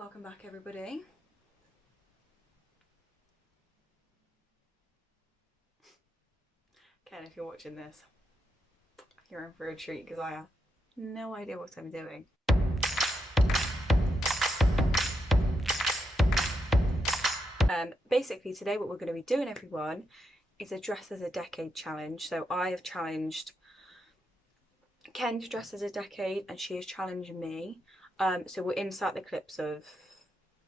Welcome back, everybody. Ken, if you're watching this, you're in for a treat because I have no idea what I'm doing. Basically today what we're going to be doing, everyone, is a dress as a decade challenge. So I have challenged Ken to dress as a decade and she has challenged me. So we'll insert the clips of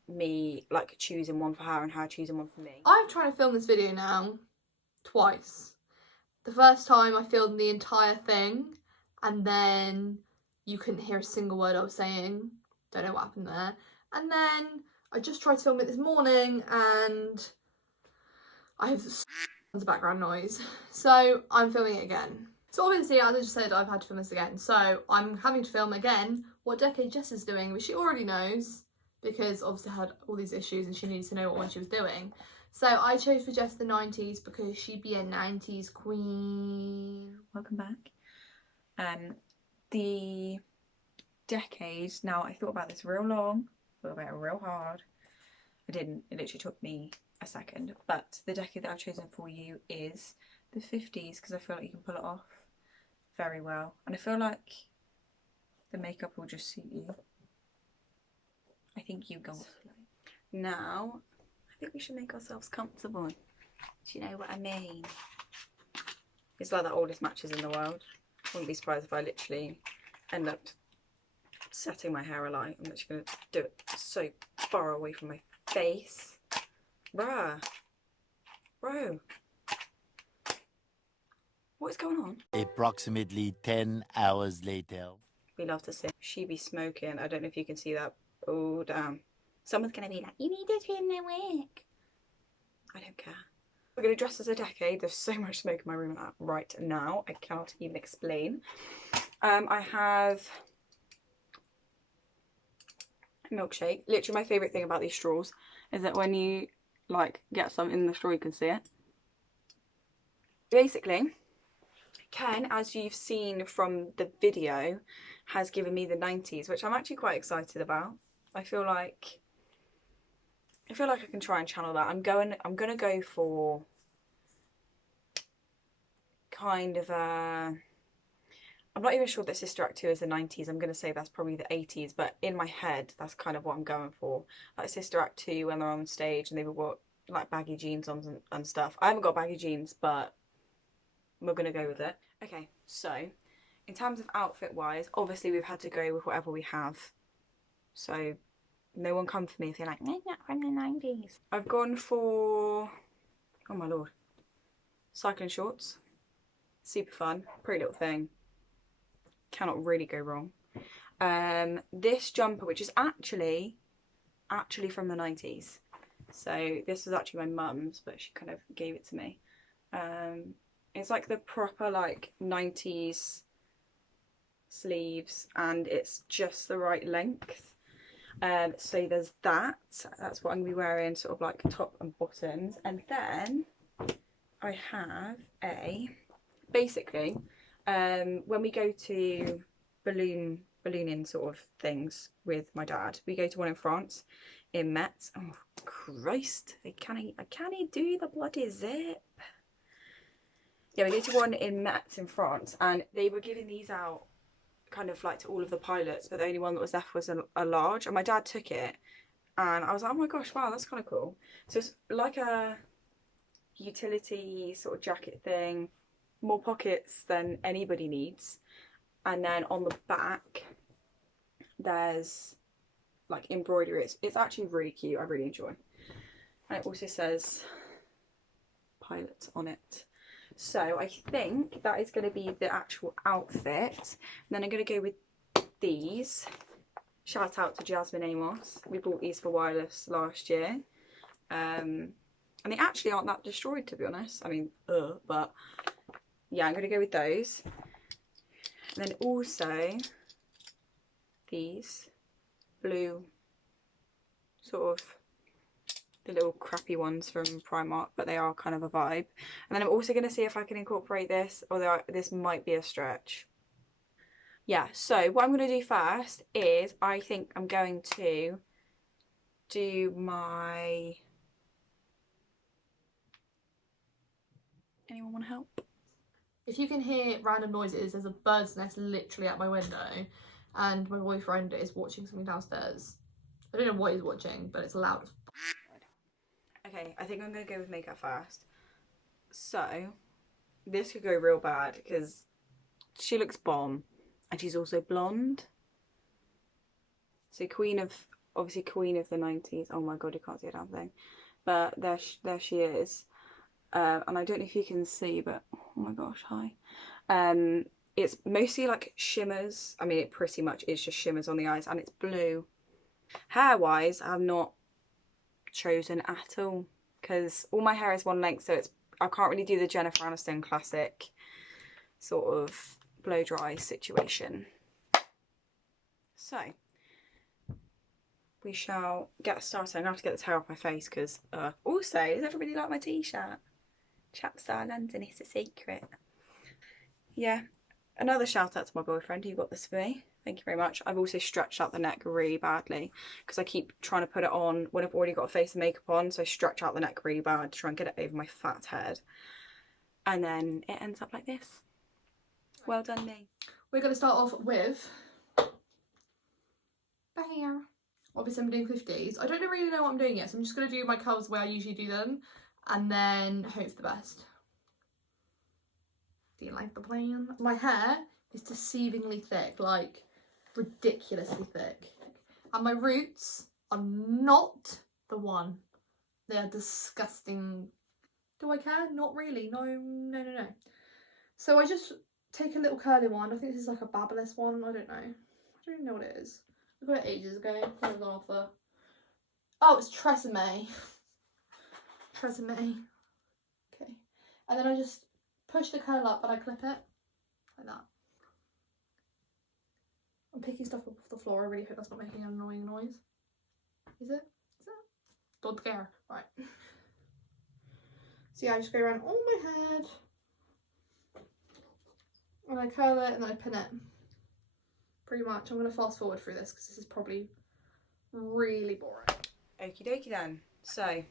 me like choosing one for her and her choosing one for me. I'm trying to film this video now twice. The first time I filmed the entire thing and then you couldn't hear a single word I was saying. Don't know what happened there. And then I just tried to film it this morning and I have tons of background noise. So I'm filming it again. So obviously, as I just said, I've had to film this again. So I'm having to film again what decade Jess is doing, which she already knows because obviously I had all these issues and she needs to know what one she was doing. So I chose for Jess the 90s because she'd be a 90s queen. Welcome back. The decade, now I thought about this real long, thought about it real hard. I didn't, it literally took me a second, but the decade that I've chosen for you is the 50s because I feel like you can pull it off very well and I feel like the makeup will just suit you. I think you go now. I think we should make ourselves comfortable. Do you know what I mean? It's like the oldest matches in the world. Wouldn't be surprised if I literally end up setting my hair alight. I'm literally going to do it so far away from my face. Bruh. Bro. What is going on? Approximately 10 hours later. We love to see she be smoking. I don't know if you can see that. Oh, damn. Someone's going to be like, you need to trim their wig. I don't care. We're going to dress as a decade. There's so much smoke in my room right now. I cannot even explain. I have a milkshake. Literally my favourite thing about these straws is that when you like get some in the straw you can see it. Basically, Ken, as you've seen from the video, has given me the 90s, which I'm actually quite excited about. I feel like I can try and channel that. I'm gonna go for kind of a, I'm not even sure that Sister Act 2 is the 90s. I'm gonna say that's probably the 80s, but in my head that's kind of what I'm going for. Like Sister Act 2 when they're on stage and they've got like baggy jeans on and stuff. I haven't got baggy jeans, but we're gonna go with it. Okay, so in terms of outfit wise, obviously we've had to go with whatever we have. So no one come for me if you're like, no, not from the 90s. I've gone for, oh my lord, cycling shorts. Super fun, pretty little thing. Cannot really go wrong. This jumper, which is actually from the 90s. So this was actually my mum's, but she kind of gave it to me. It's like the proper like 90s sleeves and it's just the right length. So there's that. That's what I'm going to be wearing, sort of like top and bottoms. And then I have a, basically, when we go to ballooning sort of things with my dad, we go to one in France, in Metz. Oh Christ, I can't do the bloody zip. Yeah, we go to one in Metz in France, and they were giving these out kind of like to all of the pilots, but the only one that was left was a large, and my dad took it and I was like, oh my gosh, wow, that's kind of cool. So it's like a utility sort of jacket thing, more pockets than anybody needs, and then on the back there's like embroidery. It's actually really cute. I really enjoy, and it also says pilot on it. So I think that is going to be the actual outfit. And then I'm going to go with these. Shout out to Jasmine Amos. We bought these for Wireless last year. And they actually aren't that destroyed, to be honest. I mean, but yeah, I'm going to go with those. And then also these blue sort of, the little crappy ones from Primark, but they are kind of a vibe. And then I'm also going to see if I can incorporate this, although this might be a stretch. Yeah, so what I'm going to do first is I think I'm going to do my... Anyone want to help? If you can hear random noises, there's a bird's nest literally at my window, and my boyfriend is watching something downstairs. I don't know what he's watching, but it's loud. Okay, I think I'm going to go with makeup first. So, this could go real bad because she looks bomb and she's also blonde. So obviously queen of the 90s. Oh my god, you can't see a damn thing. But there she is. And I don't know if you can see, but oh my gosh, hi. It's mostly like shimmers. I mean, it pretty much is just shimmers on the eyes, and it's blue. Hair-wise, I have not chosen at all because all my hair is one length, so I can't really do the Jennifer Aniston classic sort of blow dry situation. So we shall get started. I'm gonna have to get the hair off my face because also, does everybody like my t-shirt? Chapstar London is a secret. Yeah, another shout out to my boyfriend who got this for me. Thank you very much. I've also stretched out the neck really badly because I keep trying to put it on when I've already got a face of makeup on. So I stretch out the neck really bad to try and get it over my fat head. And then it ends up like this. Well done, me. We're going to start off with hair. Obviously I'm doing 50s. I don't really know what I'm doing yet, so I'm just going to do my curls the way I usually do them and then hope for the best. Do you like the plan? My hair is deceivingly thick, like ridiculously thick. And my roots are not the one. They are disgusting. Do I care? Not really. No. So I just take a little curly one. I think this is like a Babyliss one. I don't know. I don't even know what it is. I got it ages ago. I've gone off the... Oh, it's Tresemme. Tresemme. Okay. And then I just push the curl up and I clip it like that. I'm picking stuff up off the floor. I really hope that's not making an annoying noise. Is it? Is it? Don't care. Right. So yeah, I just go around all my head. And I curl it and then I pin it. Pretty much. I'm going to fast forward through this because this is probably really boring. Okie dokie then. So,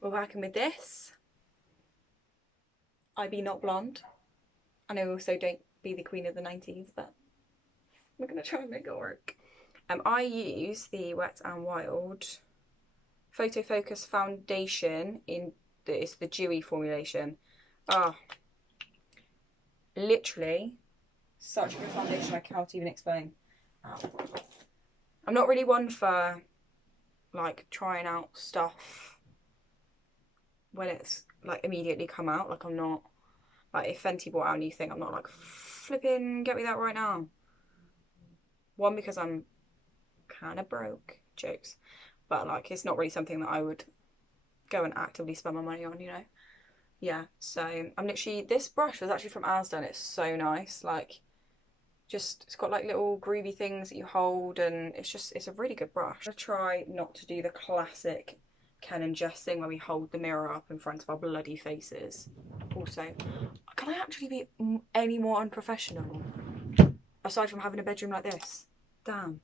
we're working with this. I be not blonde. And I also don't be the queen of the 90s, but we're going to try and make it work. I use the Wet n Wild Photo Focus Foundation it's the dewy formulation. Literally such a good foundation I can't even explain. I'm not really one for like trying out stuff when it's like immediately come out. Like I'm not like if Fenty brought out a new thing, I'm not like flipping get me that right now. One, because I'm kind of broke, jokes, but like it's not really something that I would go and actively spend my money on, you know. Yeah, so I'm literally, this brush was actually from Asda and it's so nice. Like just it's got like little groovy things that you hold and it's a really good brush. I'm gonna try not to do the classic Ken and Jess thing where we hold the mirror up in front of our bloody faces. Also, can I actually be any more unprofessional aside from having a bedroom like this? Damn,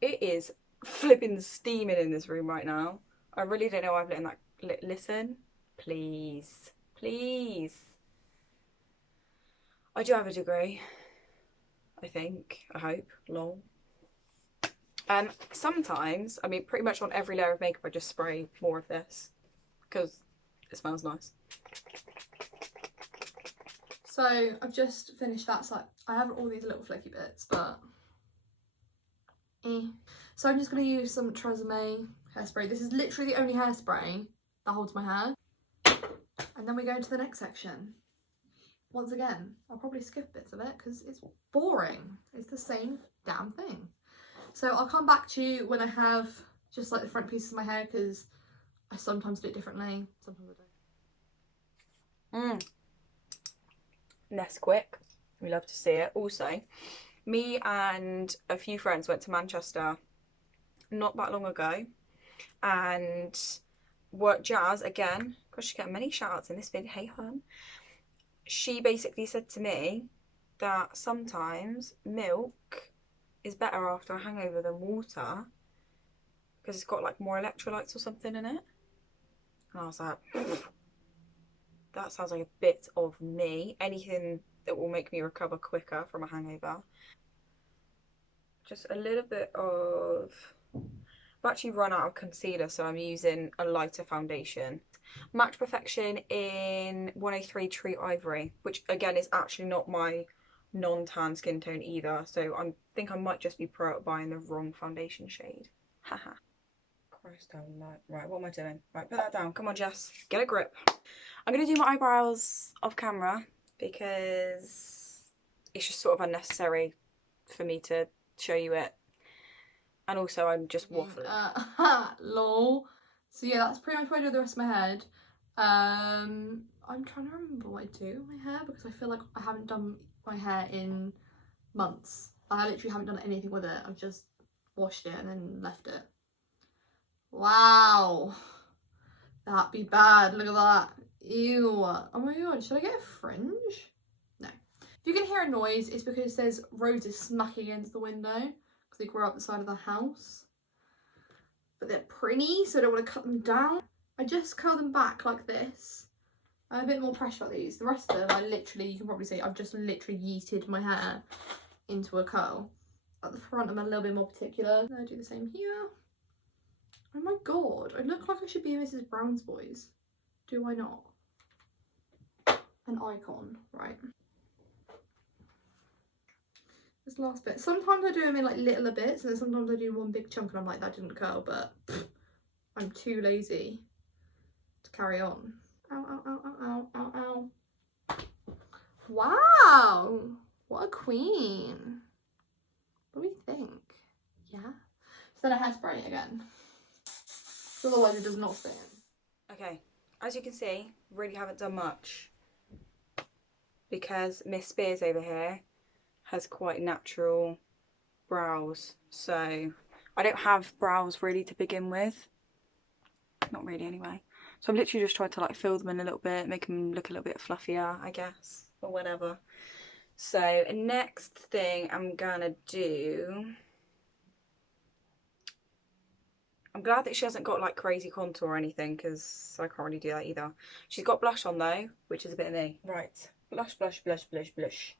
it is flipping steaming in this room right now. I really don't know why I've let in that. Listen, please. I do have a degree. I think. I hope. Lol. Sometimes, I mean, pretty much on every layer of makeup, I just spray more of this because it smells nice. So I've just finished that. So I have all these little flaky bits, but So I'm just going to use some Tresemme hairspray. This is literally the only hairspray that holds my hair. And then we go into the next section. Once again, I'll probably skip bits of it because it's boring. It's the same damn thing. So I'll come back to you when I have just like the front pieces of my hair because I sometimes do it differently. Sometimes I don't. Nesquik. We love to see it. Also, me and a few friends went to Manchester not that long ago and Jazz, again, gosh, she got many shout outs in this video, hey hun. She basically said to me that sometimes milk is better after a hangover than water because it's got like more electrolytes or something in it. And I was like, that sounds like a bit of me. Anything that will make me recover quicker from a hangover. Just a little bit of... I've actually run out of concealer, so I'm using a lighter foundation. Match Perfection in 103 True Ivory, which again is actually not my non-tan skin tone either, so I think I might just be buying the wrong foundation shade. Haha. Christ almighty. Right, what am I doing? Right, put that down. Come on, Jess. Get a grip. I'm going to do my eyebrows off camera because it's just sort of unnecessary for me to show you it. And also I'm just waffling. Lol. So yeah, that's pretty much what I do with the rest of my head. I'm trying to remember what I do with my hair because I feel like I haven't done my hair in months. I literally haven't done anything with it. I've just washed it and then left it. Wow. That'd be bad. Look at that. Ew. Oh my god, should I get a fringe? No. If you can hear a noise, it's because there's roses smacking against the window because they grow up the side of the house. But they're pretty, so I don't want to cut them down. I just curl them back like this. I have a bit more pressure on these. The rest of them, I literally, you can probably see, I've just literally yeeted my hair into a curl. At the front, I'm a little bit more particular. I do the same here. Oh my god, I look like I should be Mrs. Brown's Boys. Do I not? An icon, right? This last bit. Sometimes I do them in like littler bits, and then sometimes I do one big chunk and I'm like, that didn't curl, but I'm too lazy to carry on. Ow, ow, ow, ow, ow, ow, ow. Wow! What a queen. What do we think? Yeah? So then I hairspray it again. Otherwise it does not fit in. Okay, as you can see, really haven't done much because Miss Spears over here has quite natural brows, so I don't have brows really to begin with. Not really anyway. So I'm literally just trying to like fill them in a little bit, make them look a little bit fluffier, I guess, or whatever. So next thing I'm gonna do... I'm glad that she hasn't got like crazy contour or anything because I can't really do that either. She's got blush on though, which is a bit of me. Right, blush, blush, blush, blush, blush.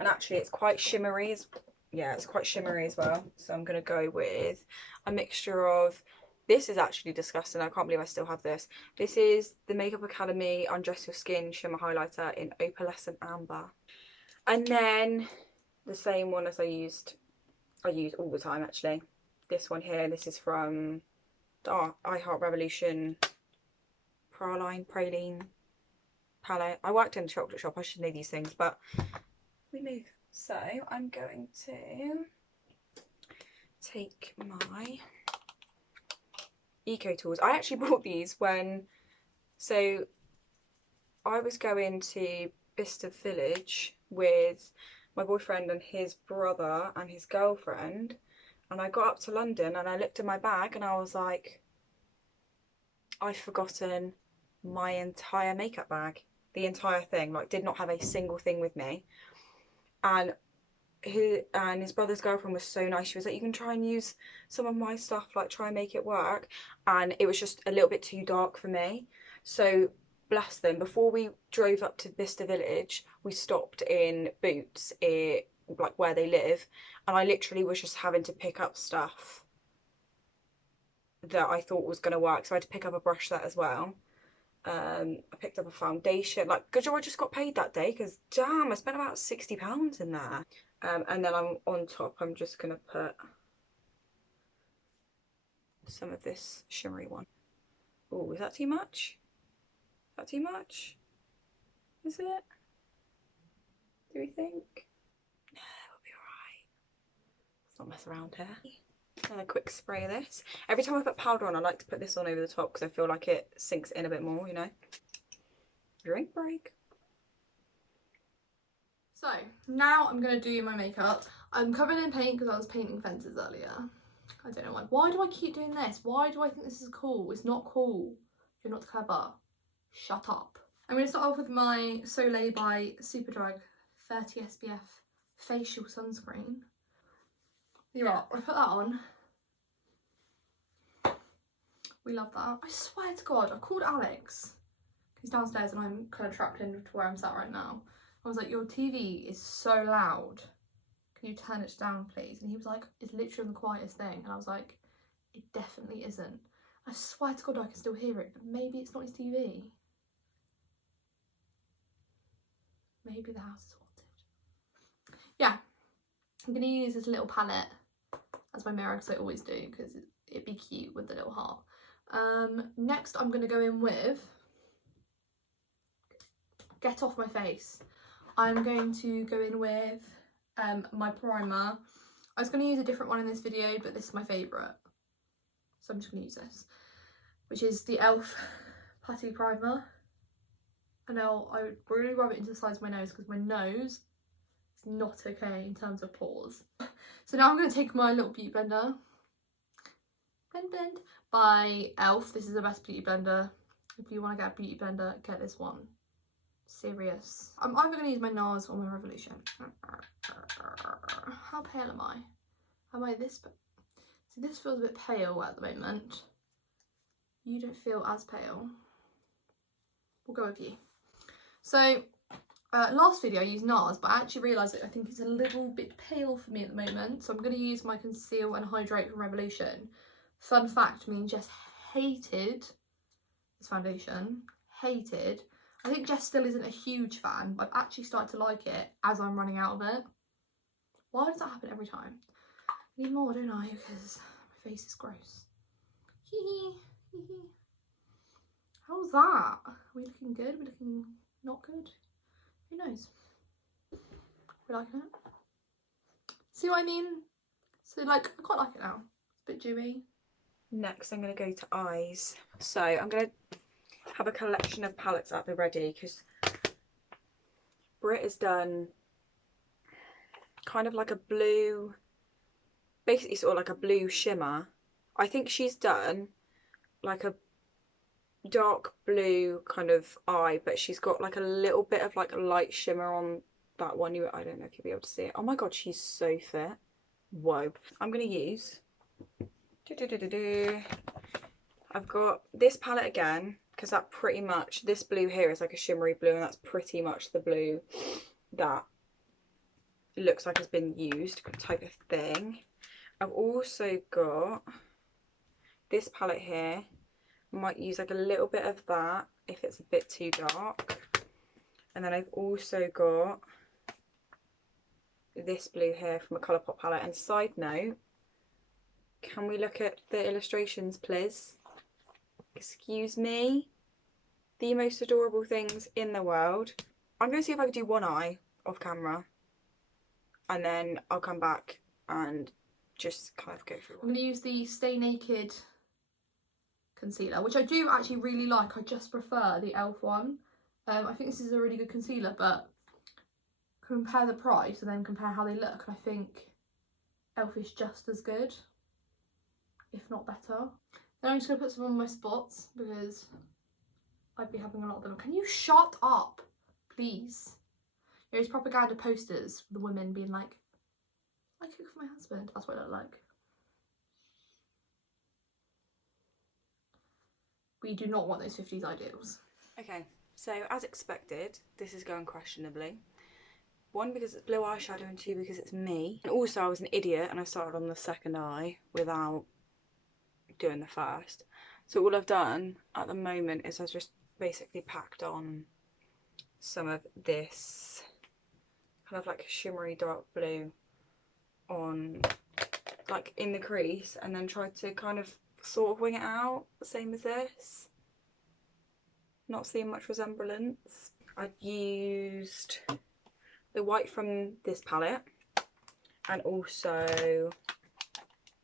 And actually it's quite shimmery. Yeah, it's quite shimmery as well. So I'm going to go with a mixture of... This is actually disgusting. I can't believe I still have this. This is the Makeup Academy Undress Your Skin Shimmer Highlighter in Opalescent Amber. And then the same one as I use all the time actually. This one here, this is from the I Heart Revolution Praline palette. I worked in a chocolate shop, I should know these things, but we move. So I'm going to take my Eco Tools. I actually bought these when, so I was going to Bicester Village with my boyfriend and his brother and his girlfriend. And I got up to London and I looked in my bag and I was like, I've forgotten my entire makeup bag. The entire thing, like did not have a single thing with me. And his brother's girlfriend was so nice. She was like, you can try and use some of my stuff, like try and make it work. And it was just a little bit too dark for me. So bless them. Before we drove up to Bicester Village, we stopped in Boots, like where they live, and I literally was just having to pick up stuff that I thought was going to work. So I had to pick up a brush set as well. I picked up a foundation, like good job I just got paid that day because damn, I spent about £60 in there. And then I'm on top, I'm just going to put some of this shimmery one. Oh, is that too much? Is that too much? Is it? Do we think? Not mess around here. And a quick spray of this. Every time I put powder on, I like to put this on over the top because I feel like it sinks in a bit more, you know. Drink break. So now I'm gonna do my makeup. I'm covered in paint because I was painting fences earlier. I don't know why. Why do I keep doing this? Why do I think this is cool? It's not cool. You're not clever. Shut up. I'm gonna start off with my Soleil by Superdrug 30 SPF facial sunscreen. You're right, I put that on. We love that. I swear to God, I called Alex. He's downstairs and I'm kind of trapped into where I'm sat right now. I was like, your TV is so loud. Can you turn it down, please? And he was like, it's literally the quietest thing. And I was like, it definitely isn't. I swear to God I can still hear it, but maybe it's not his TV. Maybe the house is haunted. Yeah, I'm going to use this little palette as my mirror, because I always do, because it'd be cute with the little heart. Next I'm going to go in with, get off my face. I'm going to go in with my primer. I was going to use a different one in this video, but this is my favourite. So I'm just going to use this, which is the e.l.f. Putty Primer. I know I would really rub it into the sides of my nose because my nose is not okay in terms of pores. So now I'm going to take my little beauty blender, blend, by e.l.f. This is the best beauty blender. If you want to get a beauty blender, get this one. Serious. I'm either going to use my NARS or my Revolution. How pale am I? Am I this? See, this feels a bit pale at the moment. You don't feel as pale. We'll go with you. So, last video I used NARS, but I actually realised that I think it's a little bit pale for me at the moment. So I'm going to use my Conceal and Hydrate from Revolution. Fun fact, me and Jess hated this foundation. Hated. I think Jess still isn't a huge fan, but I've actually started to like it as I'm running out of it. Why does that happen every time? I need more, don't I? Because my face is gross. Hee hee, hee hee. How's that? Are we looking good? Are we looking not good? Who knows? We liking it? See what I mean? So like, I quite like it now. It's a bit dewy. Next I'm going to go to eyes. So I'm going to have a collection of palettes at the ready because Britt has done kind of like a blue, basically sort of like a blue shimmer. I think she's done like a dark blue kind of eye, but she's got like a little bit of like a light shimmer on that one. I don't know if you'll be able to see it. Oh my God, she's so fit. Whoa. I'm going to use, I've got this palette again, because that pretty much, this blue here is like a shimmery blue, and that's pretty much the blue that looks like it's been used type of thing. I've also got this palette here. I might use like a little bit of that if it's a bit too dark. And then I've also got this blue here from a Colourpop palette. And side note, can we look at the illustrations, please? Excuse me. The most adorable things in the world. I'm going to see if I can do one eye off camera, and then I'll come back and just kind of go through. I'm going to use the Stay Naked concealer, which I do actually really like. I just prefer the e.l.f. one. I think this is a really good concealer, but compare the price and then compare how they look, and I think e.l.f. is just as good, if not better. Then I'm just going to put some on my spots because I'd be having a lot of them. Can you shut up, please? There's propaganda posters with the women being like, I cook for my husband. That's what I look like. We do not want those 50s ideals. Okay, so as expected, this is going questionably. One, because it's blue eyeshadow, and two, because it's me. And also I was an idiot and I started on the second eye without doing the first. So all I've done at the moment is I've just basically packed on some of this kind of like shimmery dark blue on like in the crease, and then tried to kind of sort of wing it out the same as this. Not seeing much resemblance. I used the white from this palette and also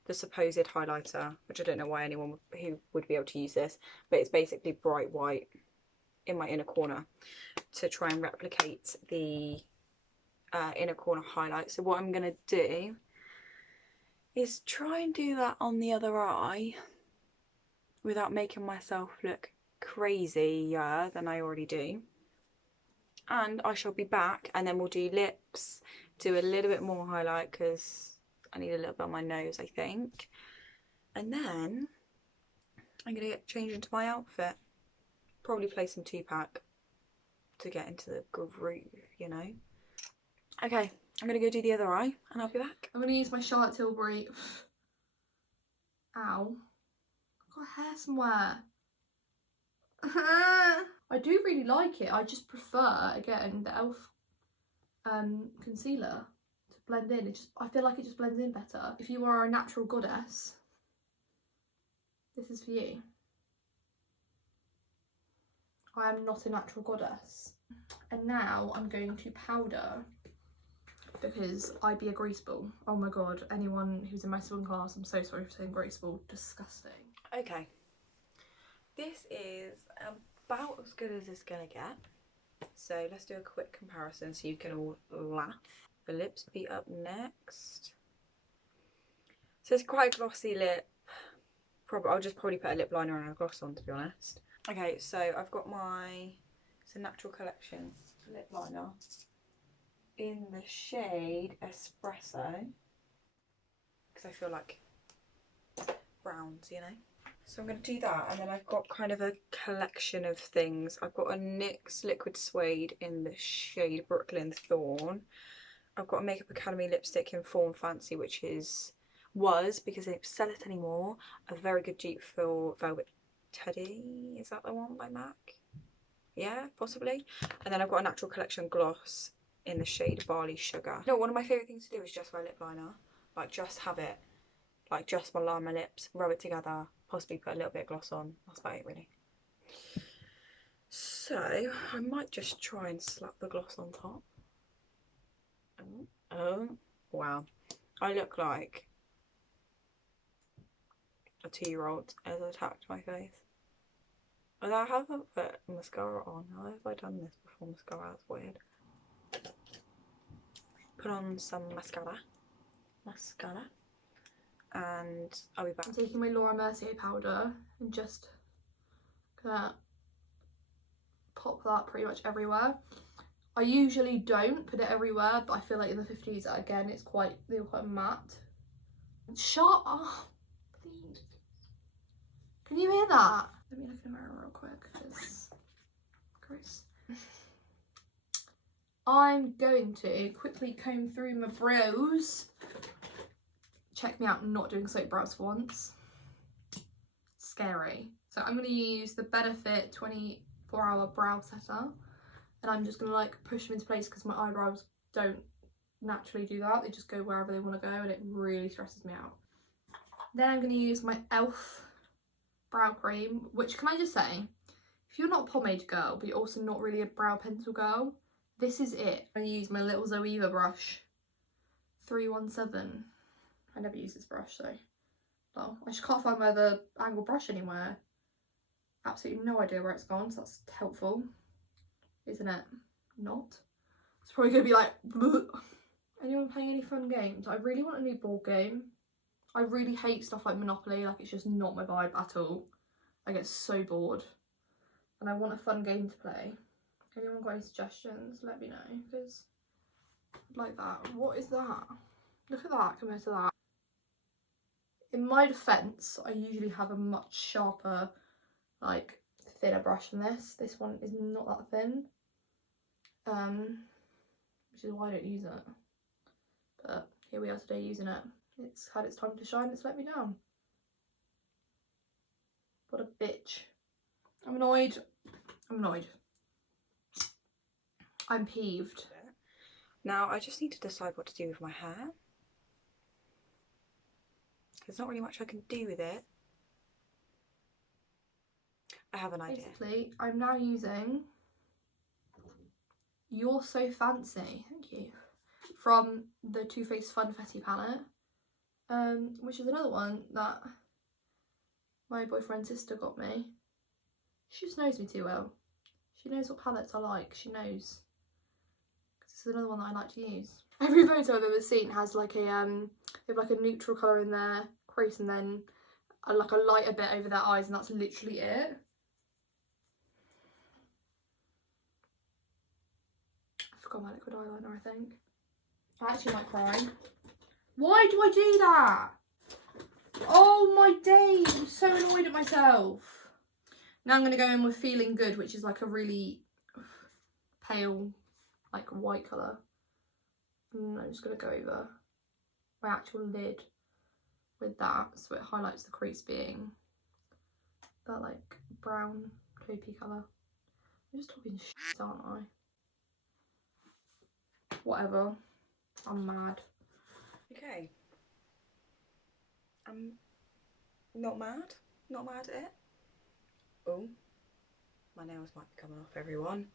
the supposed highlighter, which I don't know why anyone who would be able to use this, but it's basically bright white in my inner corner to try and replicate the inner corner highlight. So what I'm going to do is try and do that on the other eye without making myself look crazier than I already do. And I shall be back, and then we'll do lips, do a little bit more highlight because I need a little bit on my nose, I think. And then I'm going to get changed into my outfit. Probably play some 2-pack to get into the groove, you know. Okay, I'm going to go do the other eye and I'll be back. I'm going to use my Charlotte Tilbury. Ow. I've got hair somewhere. I do really like it. I just prefer, again, the e.l.f. Concealer to blend in. I feel like it just blends in better. If you are a natural goddess, this is for you. I am not a natural goddess. And now I'm going to powder because I be a greaseball. Oh my god, anyone who's in my swim class, I'm so sorry for saying greaseball. Disgusting. Okay, this is about as good as it's gonna get. So let's do a quick comparison so you can all laugh. The lips be up next. So it's quite a glossy lip. I'll just probably put a lip liner and a gloss on, to be honest. Okay, so I've got it's a Natural Collection lip liner in the shade Espresso, because I feel like browns, you know. So I'm going to do that, and then I've got kind of a collection of things. I've got a NYX Liquid Suede in the shade Brooklyn Thorn. I've got a Makeup Academy lipstick in Form Fancy, which was, because they don't sell it anymore, a very good dupe for Velvet Teddy. Is that the one by MAC? Yeah, possibly. And then I've got a Natural Collection gloss in the shade Barley Sugar. No, one of my favourite things to do is just wear lip liner. Like, just have it. Like, just line my lips, rub it together, possibly put a little bit of gloss on. That's about it, really. So, I might just try and slap the gloss on top. Oh, wow. I look like a 2-year-old has attacked my face. And I haven't put mascara on. How have I done this before? Mascara, that's weird. Put on some mascara. And I'll be back. I'm taking my Laura Mercier powder and just gonna pop that pretty much everywhere. I usually don't put it everywhere, but I feel like in the 50s, again, they were quite matte. Shut up, please. Can you hear that? Let me look in the mirror real quick, because gross. I'm going to quickly comb through my brows. Check me out not doing soap brows for once. Scary. So I'm going to use the Benefit 24-hour brow setter, and I'm just going to like push them into place because my eyebrows don't naturally do that. They just go wherever they want to go, and it really stresses me out. Then I'm going to use my e.l.f. brow cream, which, can I just say, if you're not a pomade girl but you're also not really a brow pencil girl, this is it. I'm going to use my little Zoeva brush 317. I never use this brush, so well, I just can't find my other angle brush anywhere. Absolutely no idea where it's gone, so that's helpful, isn't it? Not. It's probably gonna be like, bleh. Anyone playing any fun games? I really want a new board game. I really hate stuff like Monopoly. Like, it's just not my vibe at all. I get so bored, and I want a fun game to play. Anyone got any suggestions? Let me know, because like that. What is that? Look at that compared to that. In my defence, I usually have a much sharper, like, thinner brush than this. This one is not that thin, which is why I don't use it. But here we are today using it. It's had its time to shine, it's let me down. What a bitch. I'm annoyed. I'm annoyed. I'm peeved. Now I just need to decide what to do with my hair. There's not really much I can do with it. I have an idea. Basically, I'm now using You're So Fancy, thank you, from the Too Faced Funfetti palette, which is another one that my boyfriend's sister got me. She just knows me too well. She knows what palettes I like. She knows. This is another one that I like to use. Every photo I've ever seen has like a they have like a neutral colour in their crease and then like a lighter bit over their eyes, and that's literally it. I forgot my liquid eyeliner, I think. I actually might cry. Why do I do that? Oh my days, I'm so annoyed at myself. Now I'm going to go in with Feeling Good, which is like a really pale, like white colour. And I'm just going to go over my actual lid with that, so it highlights the crease being that like brown taupey colour. I'm just talking shit, aren't I? Whatever. I'm mad. Okay. I'm not mad. Not mad at it. Oh, my nails might be coming off, everyone.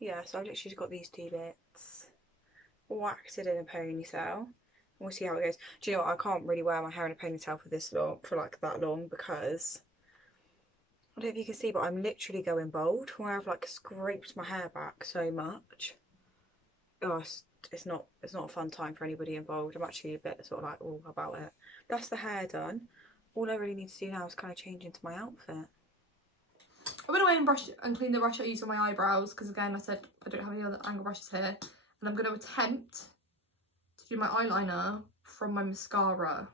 Yeah, so I've literally just got these two bits waxed in a ponytail. We'll see how it goes. Do you know what? I can't really wear my hair in a ponytail for this long, for like that long, because I don't know if you can see, but I'm literally going bald where I've like scraped my hair back so much. Oh, it's not a fun time for anybody involved. I'm actually a bit sort of like all about it. That's the hair done. All I really need to do now is kind of change into my outfit. I went away and brushed and cleaned the brush I used on my eyebrows because again I said I don't have any other angle brushes here, and I'm going to attempt to do my eyeliner from my mascara.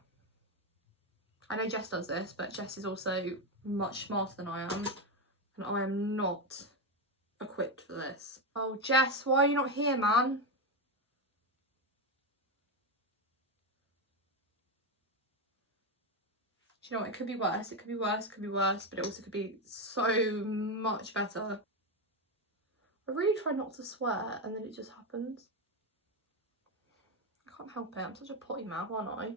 I know Jess does this, but Jess is also much smarter than I am, and I am not equipped for this. Oh Jess, why are you not here, man? Do you know what, it could be worse, it could be worse, it could be worse, but it also could be so much better. I really try not to swear and then it just happens. I can't help it, I'm such a potty mouth, aren't I?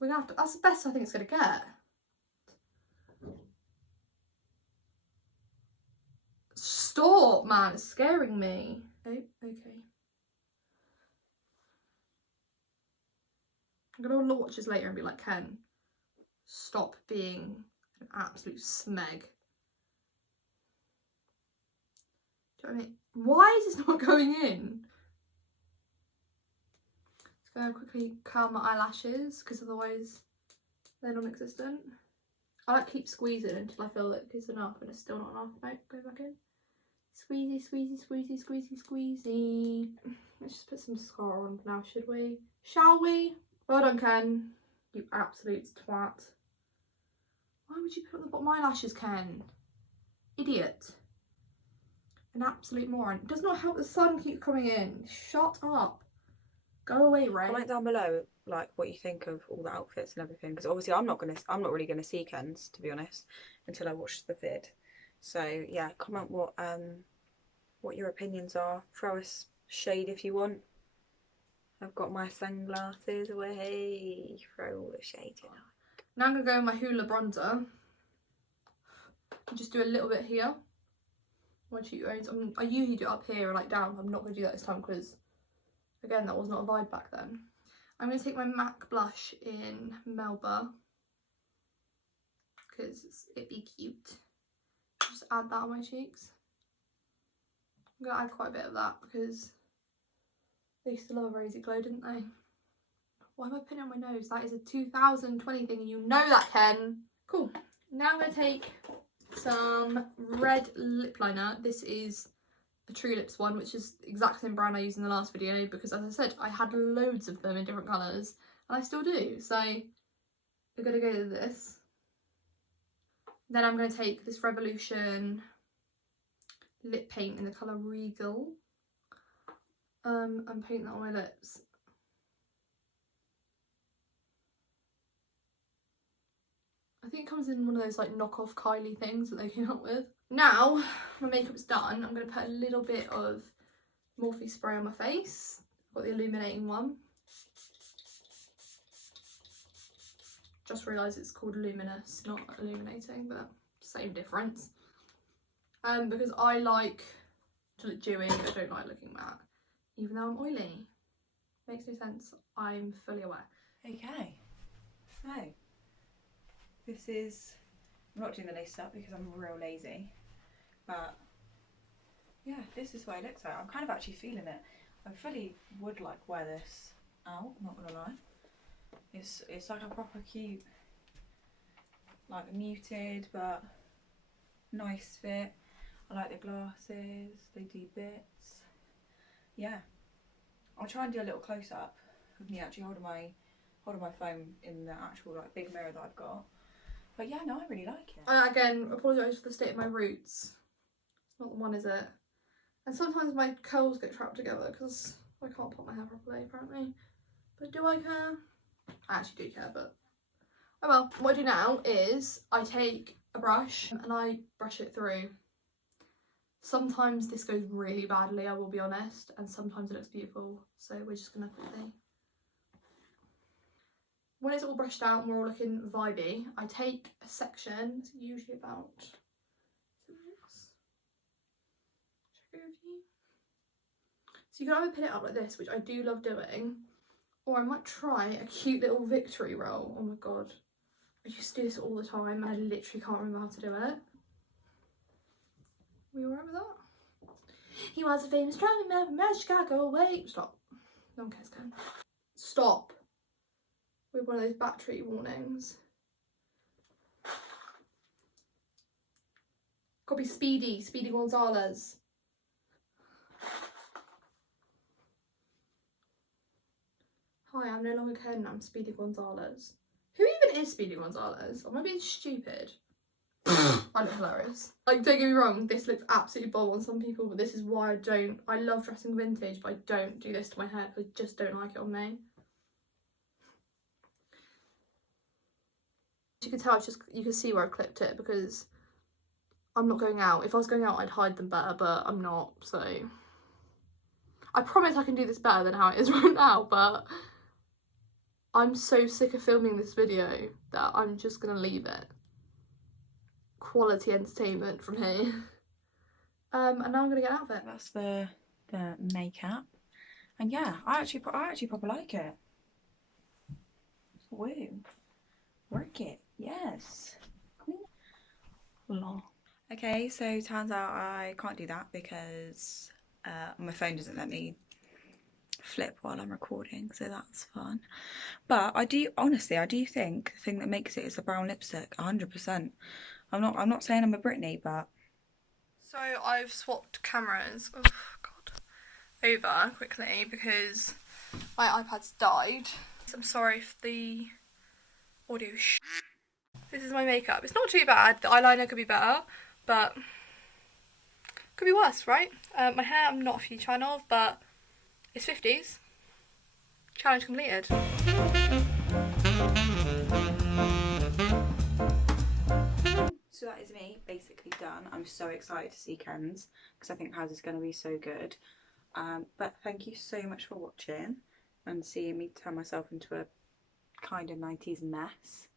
We're gonna have to, that's the best I think it's gonna get. Stop, man, it's scaring me. Oh, okay. I'm gonna watch this later and be like, Ken, stop being an absolute smeg. Do you know what I mean? Why is this not going in? Just gonna quickly curl my eyelashes because otherwise they're non-existent. I like keep squeezing until I feel that it's enough and it's still not enough. Right, go back in. Squeezy, squeezy, squeezy, squeezy, squeezy. Let's just put some mascara on now, should we? Shall we? Well done, Ken. You absolute twat. Why would you put on the bottom of my eyelashes, Ken? Idiot. An absolute moron. It does not help the sun keep coming in. Shut up. Go away, Ray. Comment down below like what you think of all the outfits and everything, because obviously I'm not really gonna see Ken's, to be honest, until I watch the vid. So yeah, comment what your opinions are. Throw us shade if you want. I've got my sunglasses away. Throw all the shade in. Now I'm gonna go with my Hoola bronzer. Just do a little bit here. My cheekbones. I usually do it up here or like down. I'm not gonna do that this time because again that was not a vibe back then. I'm going to take my MAC blush in Melba because it'd be cute. Just add that on my cheeks. I'm going to add quite a bit of that because they used to love a rosy glow, didn't they? Why am I putting it on my nose? That is a 2020 thing and you know that, Ken. Cool. Now I'm going to take some red lip liner. This is a True Lips one, which is the exact same brand I used in the last video because as I said, I had loads of them in different colours and I still do. So we're going to go to this. Then I'm going to take this Revolution lip paint in the colour Regal and paint that on my lips. I think it comes in one of those like knockoff Kylie things that they came up with. Now my makeup's done, I'm going to put a little bit of Morphe spray on my face. I've got the illuminating one. Just realised it's called luminous, not illuminating, but same difference. Because I like to look dewy, I don't like looking matte, even though I'm oily. Makes no sense, I'm fully aware. Okay, so this is, I'm not doing the lace up because I'm real lazy, but yeah, this is what it looks like. I'm kind of actually feeling it. I fully would like wear this out, not gonna lie. It's like a proper cute, like muted but nice fit. I like the glasses, they do bits. Yeah, I'll try and do a little close up of me actually holding my phone in the actual like big mirror that I've got. But yeah, no, I really like it. I again apologise for the state of my roots. It's not the one, is it? And sometimes my curls get trapped together because I can't put my hair properly, apparently. But do I care? I actually do care, but oh well. What I do now is I take a brush and I brush it through. Sometimes this goes really badly, I will be honest, and sometimes it looks beautiful. So we're just gonna quickly. When it's all brushed out and we're all looking vibey, I take a section, it's usually about so you can either pin it up like this, which I do love doing, or I might try a cute little victory roll. Oh my god. I used to do this all the time and I literally can't remember how to do it. Were you alright with that? He was a famous driving man from Chicago. Wait, stop. No one cares, Ken. Stop. With one of those battery warnings. Gotta be Speedy. Speedy Gonzalez. Hi, I'm no longer Ken, I'm Speedy Gonzalez. Who even is Speedy Gonzalez? Am I being stupid? I look hilarious. Like, don't get me wrong, this looks absolutely bold on some people, but this is why I love dressing vintage, but I don't do this to my hair because I just don't like it on me. As you can tell, you can see where I clipped it because I'm not going out. If I was going out, I'd hide them better, but I'm not, so. I promise I can do this better than how it is right now, but I'm so sick of filming this video that I'm just gonna leave it. Quality entertainment from here. And now I'm gonna get out of it. That's the makeup, and yeah, I actually proper like it. Woo, work it, yes. Cool. Okay, so turns out I can't do that because my phone doesn't let me flip while I'm recording, so that's fun. But I do think the thing that makes it is the brown lipstick, 100%. I'm not saying I'm a Britney, but so I've swapped cameras. Oh god, over quickly because my iPad's died. So I'm sorry for the audio. This is my makeup. It's not too bad. The eyeliner could be better, but could be worse, right? My hair I'm not a huge fan of, but it's 50s. Challenge completed. So that is me basically done. I'm so excited to see Ken's because I think hers is going to be so good. But thank you so much for watching and seeing me turn myself into a kind of 90s mess.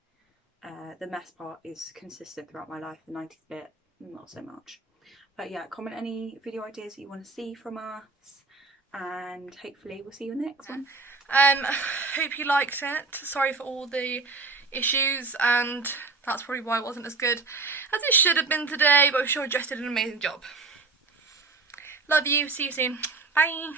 The mess part is consistent throughout my life, the 90s bit not so much. But yeah, comment any video ideas that you want to see from us, and hopefully we'll see you in the next one. Hope you liked it. Sorry for all the issues, and that's probably why it wasn't as good as it should have been today, but I'm sure Jess did an amazing job. Love you, see you soon. Bye.